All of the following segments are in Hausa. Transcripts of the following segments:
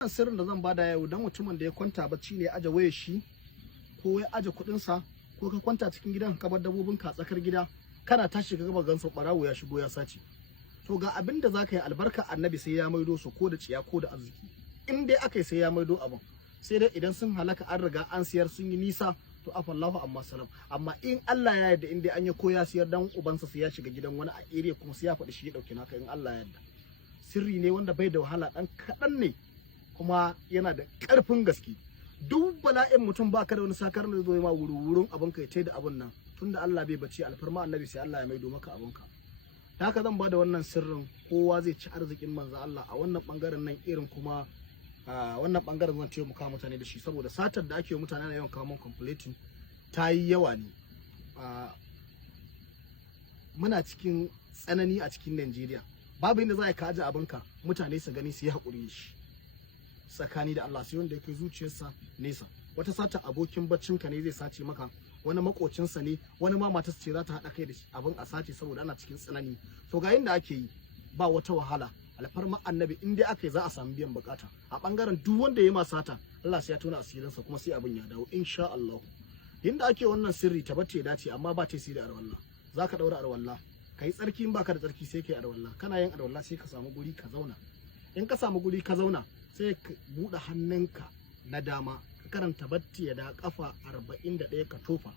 Wannan sirrin da zan bada yau dan mutumin da ya kwanta bacci ne aje wayar shi ko ya aje kuɗin sa ko ka kwanta cikin gidan ka bar dabbobin ka tsakar gida kana tashi ka gaba gansa barawo ya shigo ya sace. To ga abin da zaka yi albarka annabi sai ya maido su ko da ciya ko da arziki. In dai aka yi sai ya maido abin. Sai dai idan sun halaka an riga an siyar sun yi nisa to afallahu amma salam. Amma in Allah ya yarda in dai an yi ko ya siyar dan ubansa sai ya shiga gidan wani a area kuma sai ya faɗi shi ya dauki naka in Allah ya yarda. Sirri ne wanda bai da wahala dan kaɗan ne kuma yana da ƙarfin gaske. Duk bala'in mutum baka da wani sakar da zai ma wurin abin ka ya da abin nan tunda Allah bai bace alfarma annabi sai Allah ya maido maka abin ka. Haka zan bada wannan sirrin kowa zai ci arzikin manzo Allah a wannan bangaren nan irin kuma wannan bangaren zan taimaka mutane da shi saboda satar da ake mutane na yawan kawo completing ta yi yawa ne. Muna cikin tsanani a cikin Najeriya babu inda za ka aje abinka mutane su gani su yi haƙuri shi tsakani da Allah sai wanda yake zuciyarsa nesa. Wata sata abokin baccinka ne zai sace maka, wani makocinsa ne, wani ma matarsa ce za ta haɗa kai da abin a sace saboda ana cikin tsanani. To ga yanda ake yi ba wata wahala alfarma annabi in dai aka yi za a samu biyan bukata a bangaren duk wanda ya ma sata Allah sai ya tona asirinsa kuma sai abin ya dawo insha Allah. Yanda ake wannan sirri tabbata ya dace amma ba ta sirri arwalla. Zaka daura arwalla kai tsarki in baka da tsarki sai kai arwalla. Kana yin arwalla sai ka samu guri ka zauna. In ka samu guri ka zauna sai ka buɗe hannunka na dama ka karanta batti da kafa 41 ka tofa.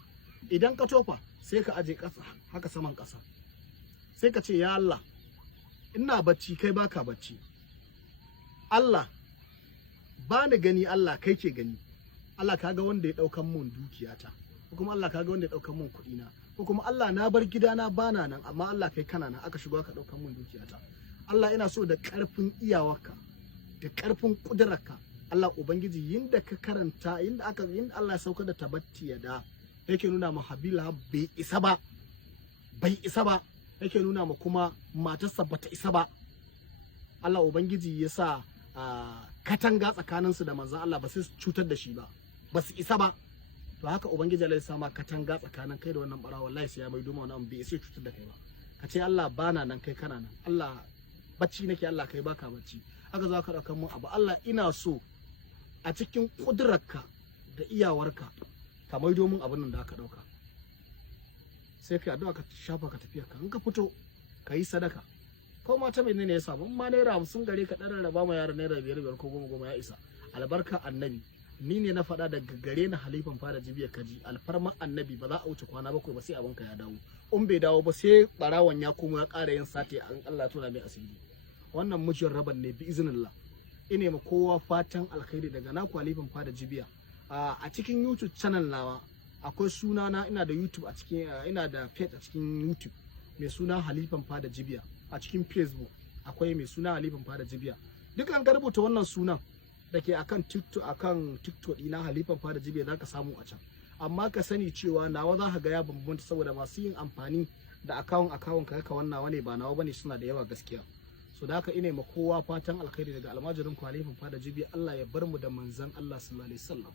Idan ka tofa sai ka aje ƙasa haka saman ƙasa sai ka ce ya Allah ina bacci kai baka bacci, Allah bani gani Allah kai ke gani, Allah kaga wanda ya ɗaukan mun dukiyata ko kuma Allah kaga wanda ya ɗaukan mun kuɗina ko kuma Allah na bar gidana bana nan amma Allah kai kana nan aka shigo ka ɗaukan mun dukiyata. Allah ina so da ƙarfin iyawarka da ƙarfin ƙudurarka Allah ubangiji yinda ka karanta yinda Allah ya sauka da tabatti da yake nuna ma Habila bai isa ba yake nuna ma kuma matarsa bata isa ba. Allah ubangiji ya sa katanga tsakaninsu da manzon Allah ba su cutar da shi ba su isa ba. To haka ubangiji Allah ya sa ma katanga tsakanin kai da wannan bara wallahi sai ya mai doma wannan bai isa cutar da kai ba. Ka ce Allah bana nan kai kana nan, Allah bacci nake Allah kai baka bacci. Haka za ka ɗaukan mun abu Allah ina so a cikin ƙudurarka da iyawarka ka maido mun abin nan da aka ɗauka. Sai kai addu'a ka shafa ka tafiya ka in ka fito ka yi sadaka ko mata mai ne ya samu ma naira 50 gare ka ɗan raba ma yara naira 5 ko 10 ya isa. Albarka annabi ni ne na faɗa daga gare na halifan fara jibiya kaji alfarma annabi ba za a wuce kwana 7 ba sai abinka ya dawo. In bai dawo ba sai barawan ya komo ya ƙara yin sati an Allah tona mai asiri. Wannan mujiyar raban ne bi iznillah. Ine ma kowa fatan alkhairi daga naku halifan fada jibiya. A cikin YouTube channel nawa akwai sunana ina da YouTube a cikin ina da page a cikin YouTube mai suna halifan fada jibiya. A cikin Facebook akwai mai suna halifan fada jibiya. Duk an rubuta wannan sunan dake akan TikTok dina halifan fada jibiya zaka samu a can. Amma ka sani cewa nawa za ka ga ya bambanta saboda masu yin amfani da akawun ka wannan nawa ne ba nawa bane suna da yawa gaskiya. So da haka ina ma kowa fatan alkhairi daga almajirin ku halifan fada jibiya. Allah ya bar mu da manzon Allah sallallahu alaihi wasallam.